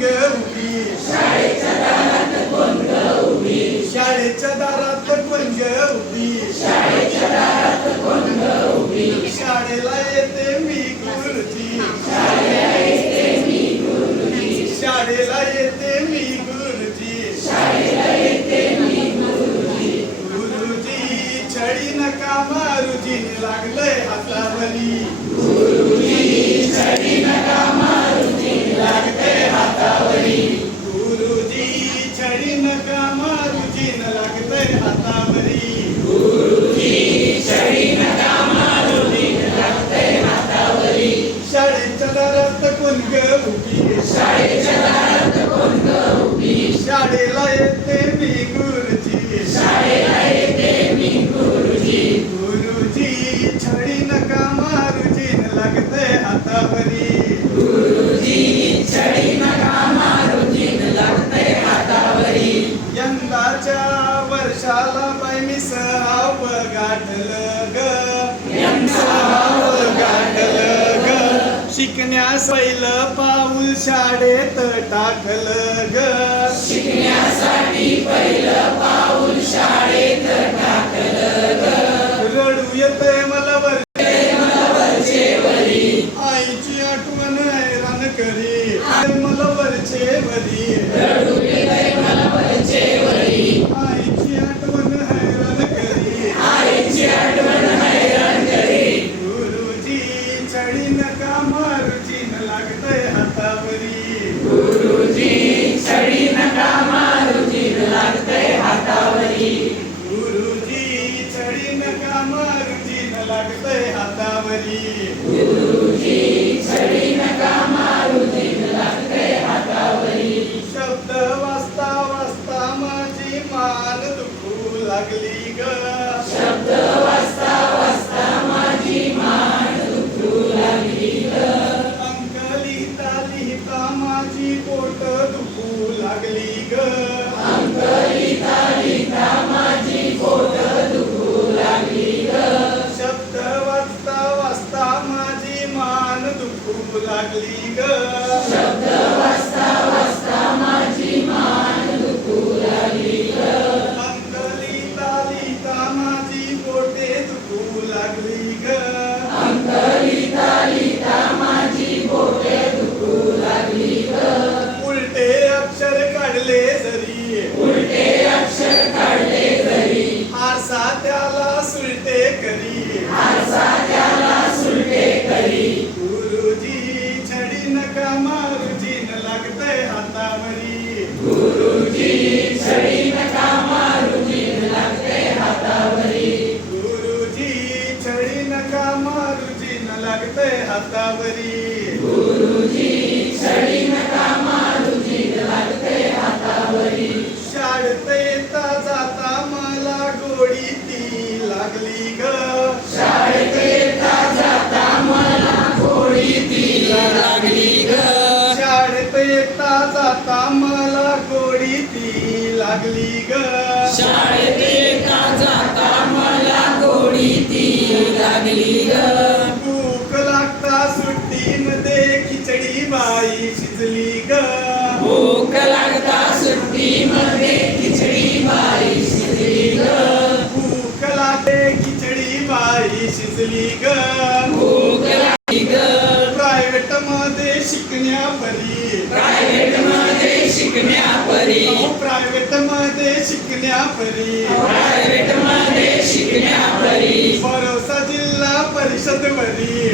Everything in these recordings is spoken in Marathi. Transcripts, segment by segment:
ग उभी शाळेच्या दारात उभी ग. शिकण्यास पहिलं पाऊल शाळेत टाकलं ग. रडू येतंय मला वर आईची आठवण हैराण करी. मला वरचे लागली ग. शब्द वाचता वाचता माझी मान दुखू लागली ग अंक लिहिता लिहिता माझी पोट दुखू लागली ग. अंक लिहिता लिहिता माझी पोट हातावरी. गुरुजी छडी नका मारू लागते हातावरी शाळते येता जाता मला गोडी ती लागली ग शाळेत येता जाता मला गोडी ती लागली ग. शाळेत येता जाता मला गोडी ती लागली ग. शाळेत येता जाता मला गोडी ती लागली ग. भूक लागता सुट्टीमध्ये खिचडी बाई शिजली ग. भूक लागते खिचडी बाई शिजली ग. भूक लागली ग. प्रायव्हेटमध्ये शिकण्यापरी प्रायव्हेटमध्ये शिकण्यापरी प्रायव्हेटमध्ये शिकण्यापरी प्रायव्हेटमध्ये शिकण्यापरी भरोसा जिल्हा परिषद वरी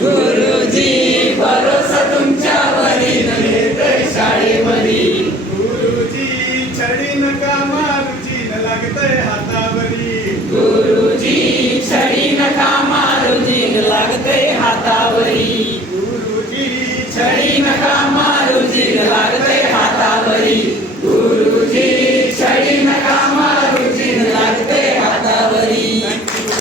गुरुजी भरोसा तुमच्यावरी येत शाळेमध्ये गुरुजी छडी हातावरी. गुरुजी छडी नका